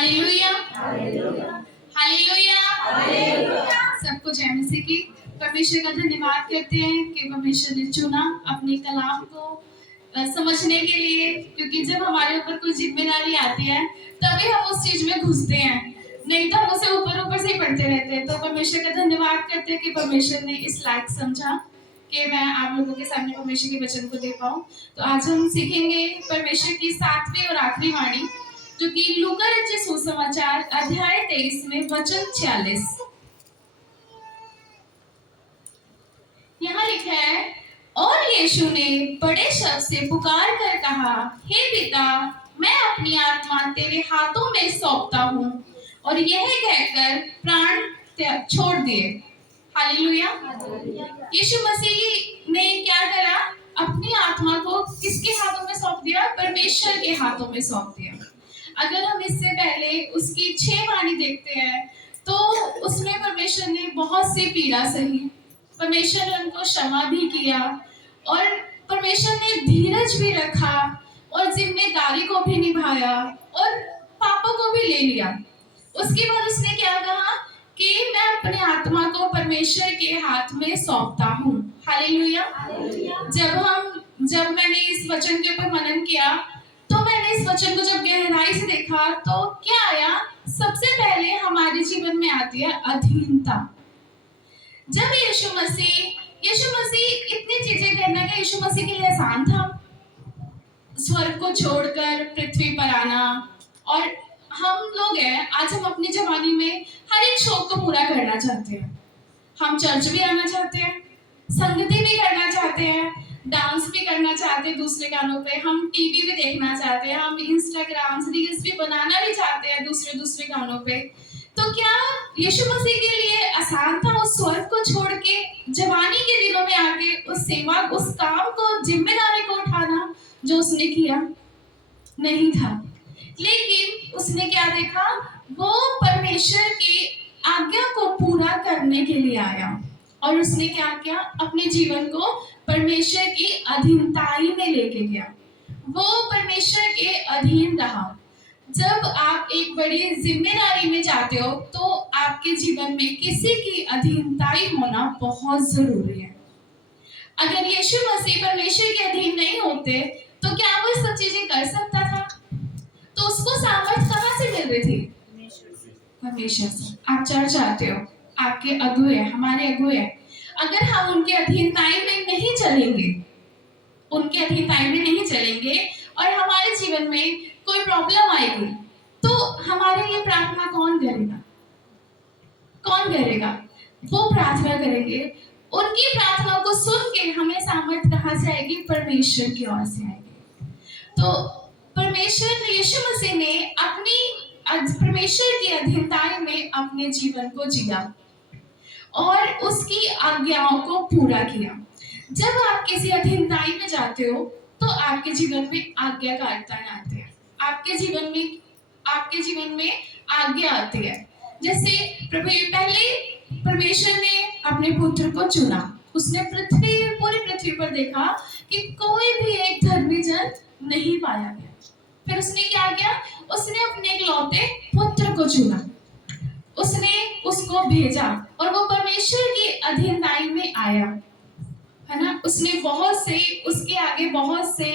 Hallelujah, hallelujah. सबको जय मसीह की। परमेश्वर का धन्यवाद करते हैं कि परमेश्वर ने चुना अपने कलाम को समझने के लिए, क्योंकि जब हमारे ऊपर कोई जिम्मेदारी आती है तभी हम उस चीज में घुसते हैं, नहीं तो हम उसे ऊपर ऊपर से ही पढ़ते रहते हैं। तो परमेश्वर का धन्यवाद करते हैं कि परमेश्वर ने इस लायक समझा कि मैं आप लोगों के सामने परमेश्वर के वचन को दे पाऊं। तो आज हम सीखेंगे परमेश्वर की 7वीं और आखिरी वाणी, जो कि लूका रचित सुसमाचार अध्याय 23 में वचन 46। यहाँ लिखा है, और यीशु ने बड़े शब्द से पुकार कर कहा, हे पिता, मैं अपनी आत्मा तेरे हाथों में सौंपता हूँ। और यह कहकर प्राण छोड़ दिए। हालेलुया। यीशु मसीह ने क्या करा? अपनी आत्मा को किसके हाथों में सौंप दिया? परमेश्वर के हाथों में सौंप दिया। अगर हम इससे पहले उसकी 6 वाणी देखते हैं तो उसमें परमेश्वर ने बहुत सी पीड़ा सही, परमेश्वर ने उनको क्षमा भी किया और परमेश्वर ने धीरज भी रखा और जिम्मेदारी को भी निभाया और पापों को भी ले लिया। उसके बाद उसने क्या कहा कि मैं अपनी आत्मा को परमेश्वर के हाथ में सौंपता हूँ। हालेलुया। जब मैंने इस वचन के ऊपर मनन किया तो मैंने इस वचन को जब गहराई से देखा तो क्या आया? सबसे पहले हमारे जीवन में आती है अधीनता। जब यीशु मसीह इतनी चीजें करना क्या यीशु मसीह के लिए आसान था? स्वर्ग को छोड़कर पृथ्वी पर आना। और हम लोग हैं, आज हम अपनी जवानी में हर एक शौक को पूरा करना चाहते हैं। हम चर्च भी आना चाहते हैं, संगति भी करना चाहते हैं, डांस भी करना चाहते हैं दूसरे गानों पे, हम टीवी भी देखना चाहते हैं, हम इंस्टाग्राम रील्स भी बनाना भी चाहते हैं दूसरे गानों पे। तो क्या यीशु मसीह के लिए आसान था उस स्वर्ग को छोड़ के जवानी के दिनों में आके उस सेवा, उस काम को, जिम्मेदारी को उठाना जो उसने किया? नहीं था। लेकिन उसने क्या देखा? वो परमेश्वर की आज्ञा को पूरा करने के लिए आया और उसने क्या किया? अपने जीवन को परमेश्वर की अधीनताई में लेके गया। वो परमेश्वर के अधीन रहा। जब आप एक बड़ी जिम्मेदारी में जाते हो तो आपके जीवन में किसी की अधीनताई होना बहुत जरूरी है। अगर यीशु मसीह परमेश्वर के अधीन नहीं होते तो क्या वो सब चीजें कर सकता था? तो उसको सामर्थ कहाँ से मिल रही थी? परमेश्वर से। आप चर्च आते हो, आपके अगुए, हमारे अगुए, अगर हम उनके अधीनताई में नहीं चलेंगे और हमारे जीवन में कोई प्रॉब्लम आएगी तो हमारे लिए प्रार्थना कौन करेगा? वो प्रार्थना करेंगे। उनकी प्रार्थना को सुन के हमें सामर्थ कहाँ से आएगी? परमेश्वर की ओर से आएगी। तो परमेश्वर यीशु मसीह ने अपनी परमेश्वर की अधीनताई में अपने जीवन को जिया और उसकी आज्ञाओं को पूरा किया। जब आप किसी अधीनताई में जाते हो तो आपके जीवन में आज्ञाकारिताएं आती है, आपके जीवन में आज्ञा आती है। जैसे पहले परमेश्वर ने अपने पुत्र को चुना, उसने पूरी पृथ्वी पर देखा कि कोई भी एक धर्मी जन नहीं पाया गया। फिर उसने क्या किया? उसने अपने इकलौते पुत्र को चुना, उसने उसको भेजा और वो परमेश्वर की अधीनताई में आया, है ना। उसके आगे बहुत से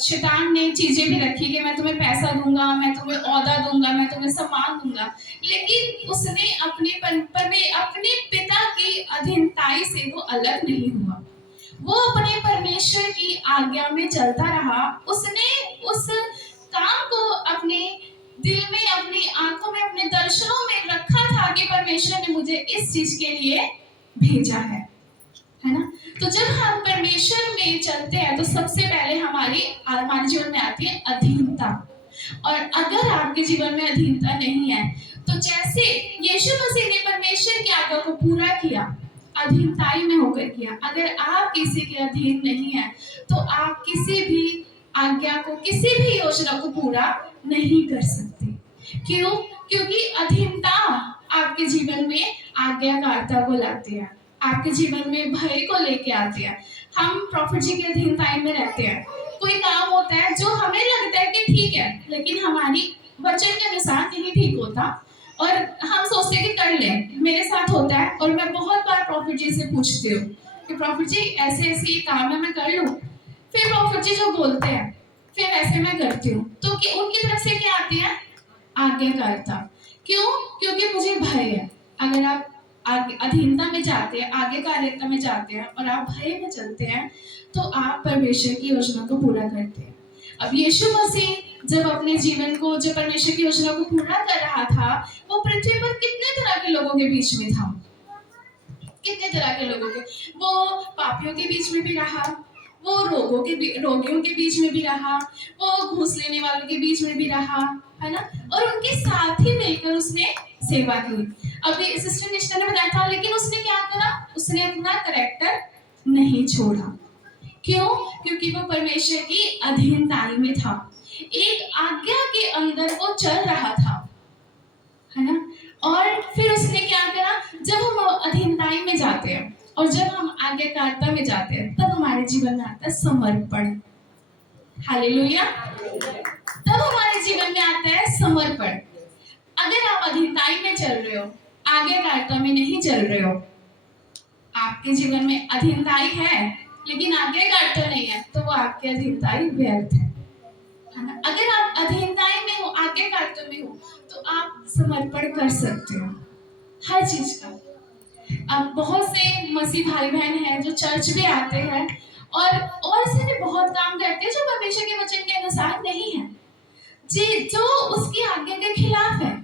शैतान ने चीजें भी रखी कि मैं तुम्हें पैसा दूंगा, मैं तुम्हें औहदा दूंगा, मैं तुम्हें सम्मान दूंगा। लेकिन उसने अपने पिता की अधीनताई से वो अलग नहीं हुआ। वो अपने परमेश्वर की आज्ञा में चलता रहा। उसने उस काम को अपने दिल में, अपनी आंखों में, अपने दर्शनों में रखा था कि परमेश्वर ने मुझे इस चीज के लिए भेजा है ना। तो जब हम परमेश्वर में चलते हैं तो सबसे पहले हमारे जीवन में आती है अधीनता। और अगर आपके जीवन में अधीनता नहीं है तो जैसे यीशु मसीह ने परमेश्वर की आज्ञा को पूरा किया, अधीनताई में होकर किया, अगर आप किसी के अधीन नहीं है तो आप किसी भी आज्ञा को, किसी भी योजना को पूरा नहीं कर सकते। क्यों? क्योंकि अधीनता आपके जीवन में आज्ञाकारिता को लाती है, आपके जीवन में भय को लेके आती है। हम प्रॉफिट जी के अधीनताई में रहते हैं, कोई काम होता है जो हमें लगता है कि ठीक है, लेकिन हमारी वचन के अनुसार नहीं ठीक होता और हम सोचते हैं कि कर लें, मेरे साथ होता है और मैं बहुत बार प्रॉफिट जी से पूछती हूँ कि प्रॉफिट जी ऐसे ऐसे ये काम है, मैं कर लूँ? फिर प्रॉफिट जी जो बोलते हैं फिर ऐसे मैं करती हूँ, तो कि उनकी तरफ से क्या आती है? आज्ञाकारिता। क्यों? क्योंकि मुझे भय है। अगर आप आगे अधीनता में जाते हैं, आज्ञाकारिता में जाते हैं और आप भय में चलते हैं, तो आप परमेश्वर की योजना को पूरा करते हैं। अब यीशु मसीह जब अपने जीवन को, जब परमेश्वर की योजना को पूरा कर रहा था, वो पृथ्वी पर कितने तरह के लोगों के बीच में था। कितने तरह के लोगों के, वो पापियों के बीच में भी रहा, वो रोगियों के बीच में भी रहा, वो घूस लेने वालों के बीच में भी रहा, है ना, और उनके साथ ही मिलकर उसने सेवा की। अभी सिस्टर निष्ठा ने बताया था, लेकिन उसने क्या करा? उसने अपना करैक्टर नहीं छोड़ा। क्यों? क्योंकि वो परमेश्वर की अधीनताई में था, एक आज्ञा के अंदर वो चल रहा था, है ना। और फिर उसने क्या करा? जब हम अधीनताई में जाते हैं और जब हम आज्ञाकारिता में जाते हैं, तब हमारे जीवन में आता है समर्पण। हालेलुया। तब हमारे जीवन में आता है समर्पण। अगर आप अधीनताई में चल रहे हो, आज्ञाकारिता में नहीं चल रहे हो, आपके जीवन में अधीनताई है लेकिन आज्ञाकारिता नहीं है, तो वो आपकी अधीनताई व्यर्थ है ना। अगर आप अधीनताई में हो, आज्ञाकारिता में हो, तो आप समर्पण कर सकते हो हर चीज का। अब बहुत से मसीह भाई बहन हैं जो चर्च भी आते हैं और ऐसे भी बहुत काम करते हैं जो परमेश्वर के वचन के अनुसार नहीं है, जी, जो उसकी आज्ञा के खिलाफ है,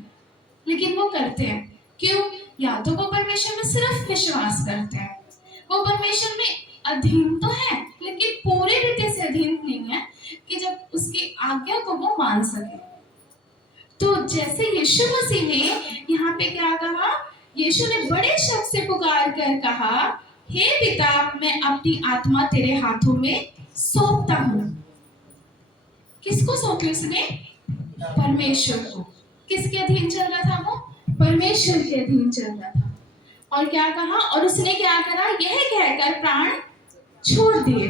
लेकिन वो करते हैं। क्यों? या तो वो परमेश्वर में सिर्फ विश्वास करते हैं, वो परमेश्वर में अधीन तो है लेकिन पूरे रीति से अधीन नहीं है कि जब उसकी आज्ञा को वो मान सके। तो जैसे यीशु मसीह ने यहाँ पे क्या कहा? यीशु ने बड़े शब्द से पुकार कर कहा, हे पिता, मैं अपनी आत्मा तेरे हाथों में सौंपता हूँ। किसको सौंपी उसने? परमेश्वर को। किसके अधीन चल रहा था वो? परमेश्वर के अधीन चल रहा था। और क्या कहा? और उसने क्या करा? यह कहकर प्राण छोड़ दिए।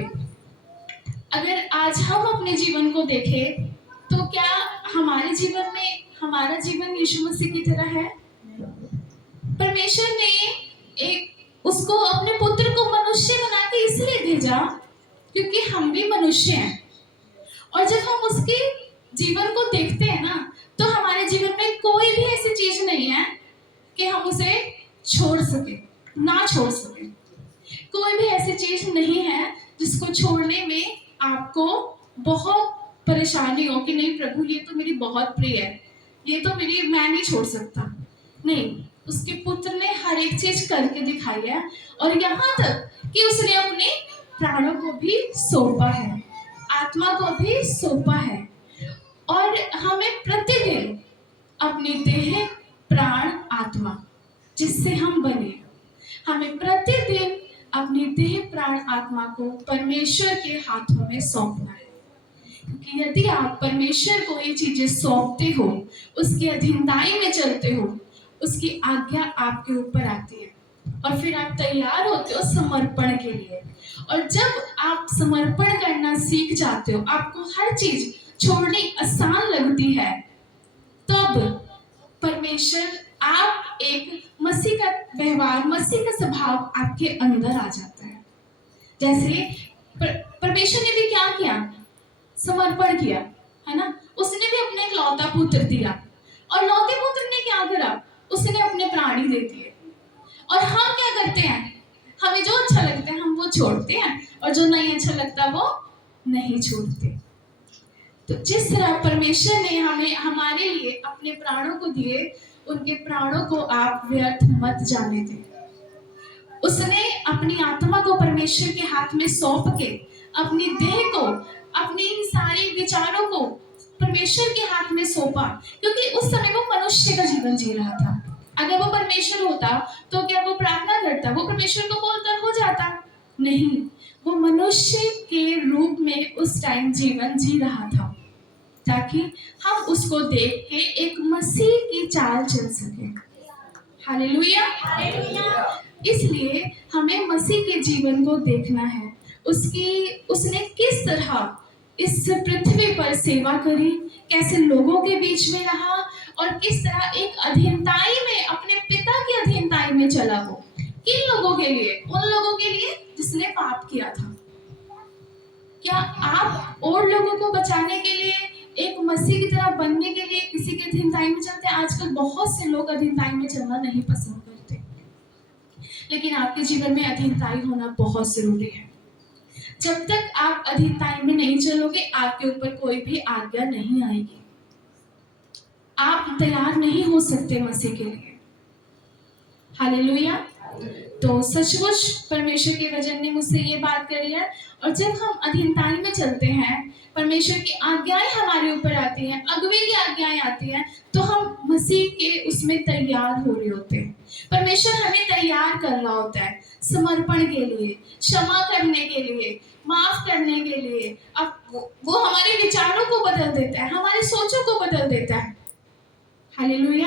अगर आज हम अपने जीवन को देखें, तो क्या हमारे जीवन में हमारा जीवन यीशु मसीह की तरह है? परमेश्वर ने उसको, अपने पुत्र को मनुष्य बना के इसलिए भेजा क्योंकि हम भी मनुष्य हैं। और जब हम उसके जीवन को देखते हैं ना, तो हमारे जीवन में कोई भी ऐसी चीज नहीं है कि हम उसे छोड़ सके, ना छोड़ सके। कोई भी ऐसी चीज नहीं है जिसको छोड़ने में आपको बहुत परेशानी हो कि नहीं प्रभु, ये तो मेरी बहुत प्रिय है, ये तो मेरी, मैं नहीं छोड़ सकता। नहीं, उसके पुत्र ने हर एक चीज करके दिखाई है, और यहाँ तक कि उसने अपने प्राणों को भी सौंपा है, आत्मा को भी सौंपा है। और हमें प्रतिदिन अपनी देह, प्राण, आत्मा, जिससे हम बने, हमें प्रतिदिन अपनी देह, प्राण, आत्मा को परमेश्वर के हाथों में सौंपना है। क्योंकि यदि आप परमेश्वर को ये चीजें सौंपते हो, उसकी अधीनताई में चलते हो, उसकी आज्ञा आपके ऊपर आती है और फिर आप तैयार होते हो समर्पण के लिए। और जब आप समर्पण करना सीख जाते हो, आपको हर चीज छोड़नी आसान लगती है, तब परमेश्वर, आप एक मसीह का व्यवहार, मसीह का स्वभाव आपके अंदर आ जाता है। जैसे परमेश्वर ने भी क्या किया? समर्पण किया, है ना। उसने भी अपने इकलौता पुत्र दिया, और लौते पुत्र ने क्या करा? उसने अपने प्राण ही दे दिए। और हम क्या करते हैं? हमें जो अच्छा लगता है हम वो छोड़ते हैं, और जो नहीं अच्छा लगता वो नहीं छोड़ते। तो जिस तरह परमेश्वर ने हमें, हमारे लिए अपने प्राणों को दिए, उनके प्राणों को आप व्यर्थ मत जाने दें। उसने अपनी आत्मा को परमेश्वर के हाथ में सौंप के, अपनी देह को, अपनी सारी विचारों को परमेश्वर के हाथ में सौंपा, क्योंकि उस समय वो मनुष्य का जीवन जी रहा था। अगर वो परमेश्वर होता तो क्या वो प्रार्थना करता? वो परमेश्वर को बोलकर हो जाता? नहीं, वो मनुष्य के रूप में उस टाइम जीवन जी रहा था, ताकि हम उसको देख के एक मसीह की चाल चल सके। हालेलुया। इसलिए हमें मसीह के जीवन को देखना है, उसने किस तरह इस पृथ्वी पर सेवा करी, कैसे लोगों के बीच में रहा और किस तरह एक अधीनताई में, अपने पिता की अधीनताई में चला वो। किन लोगों के लिए? उन लोगों के लिए जिसने पाप किया था। क्या आप और लोगों को बचाने के लिए, एक मसीह की तरह बनने के लिए किसी के अधीनताई में चलते हैं? आजकल बहुत से लोग अधीनताई में चलना नहीं पसंद करते, लेकिन आपके जीवन में अधीनताई होना बहुत जरूरी है। जब तक आप अधीनताई में नहीं चलोगे, आपके ऊपर कोई भी आज्ञा नहीं आएगी। आप तैयार नहीं हो सकते मसीह के लिए। हालेलुया। तो सचमुच परमेश्वर के वचन ने मुझसे ये बात करी है। और जब हम अधीनताई में चलते हैं, परमेश्वर की आज्ञाएं हमारे ऊपर आती हैं, अगुवे की आज्ञाएं आती हैं, तो हम मसीह के उसमें तैयार हो रहे होते हैं। परमेश्वर हमें तैयार कर रहा होता है समर्पण के लिए, क्षमा करने के लिए, माफ करने के लिए। अब वो हमारे विचारों को बदल देता है, हमारी सोचों को बदल देता है। हालेलुया।